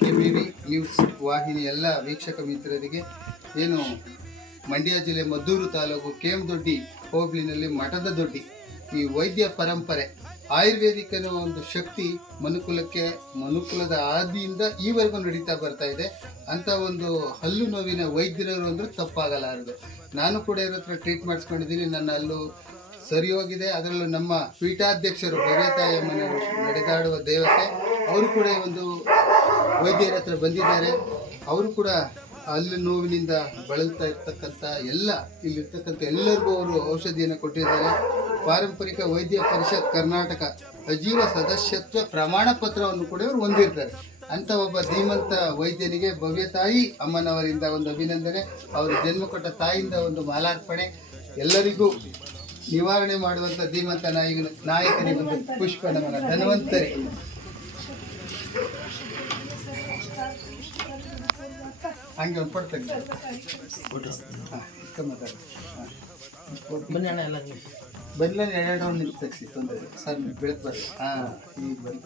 KBV news ವಾಹಿನಿ ಎಲ್ಲ ವೀಕ್ಷಕ ಮಿತ್ರರಿಗೆ ಏನು ಮಂಡ್ಯ ಜಿಲ್ಲೆ ಮದ್ದೂರು ತಾಲೂಕು ಕೇಮದೊಡ್ಡಿ ಹೋಬಳಿನಲ್ಲಿ ಮಠದ ದೊಡ್ಡಿ ಈ ವೈದ್ಯ ಪರಂಪರೆ ಆಯುರ್ವೇದಿಕ್ ಅನ್ನೋ ಒಂದು ಶಕ್ತಿ ಮನುಕುಲದ ಆದಿಯಿಂದ ಈವರೆಗೂ ನಡೀತಾ ಬರ್ತಾ ಇದೆ ಅಂತ ಒಂದು ಹಲ್ಲು ನೋವಿನ ವೈದ್ಯರು ಅಂದ್ರೆ ತಪ್ಪಾಗಲಾರದು. ನಾನು ಕೂಡ ಇವ್ರ ಹತ್ರ ಟ್ರೀಟ್ ಮಾಡಿಸ್ಕೊಂಡಿದ್ದೀನಿ. ನನ್ನ ಹಲ್ಲು ಸರಿ ಹೋಗಿದೆ. ಅದರಲ್ಲೂ ನಮ್ಮ ಪೀಠಾಧ್ಯಕ್ಷರು ಭವ್ಯತಾಯಮ್ಮನವರು ನಡೆದಾಡುವ ದೇವತೆ ಅವರು ಕೂಡ ಒಂದು ವೈದ್ಯರ ಹತ್ರ ಬಂದಿದ್ದಾರೆ. ಅವರು ಕೂಡ ಹಲ್ಲು ನೋವಿನಿಂದ ಬಳಲ್ತಾ ಇರ್ತಕ್ಕಂಥ ಇಲ್ಲಿರ್ತಕ್ಕಂಥ ಎಲ್ಲರಿಗೂ ಅವರು ಔಷಧಿಯನ್ನು ಕೊಟ್ಟಿದ್ದಾರೆ. ಪಾರಂಪರಿಕ ವೈದ್ಯ ಪರಿಷತ್ ಕರ್ನಾಟಕ ಅಜೀವ ಸದಸ್ಯತ್ವ ಪ್ರಮಾಣ ಪತ್ರವನ್ನು ಕೂಡ ಇವರು ಹೊಂದಿರ್ತಾರೆ. ಅಂತ ಒಬ್ಬ ಧೀಮಂತ ವೈದ್ಯನಿಗೆ ಭವ್ಯತಾಯಿ ಅಮ್ಮನವರಿಂದ ಒಂದು ಅಭಿನಂದನೆ, ಅವರು ಜನ್ಮ ಕೊಟ್ಟ ತಾಯಿಯಿಂದ ಒಂದು ಮಾಲಾರ್ಪಣೆ, ಎಲ್ಲರಿಗೂ ನಿವಾರಣೆ ಮಾಡುವಂಥ ಧೀಮಂತ ನಾಯಕನಿಗೆ ಒಂದು ಪುಷ್ಪ ನಮನ. ಧನ್ವಂತರಿ. ಹಂಗೆ ಒಂದು ಕೊಡ್ತೇನೆ. ಬನ್ನಿ ಎರಡು ನಿಂತು ತೆಗಿಸಿ ತೊಂದರೆ ಸರ್, ಬೆಳಕು ಬರ್ರಿ. ಈಗ ಬನ್ನಿ.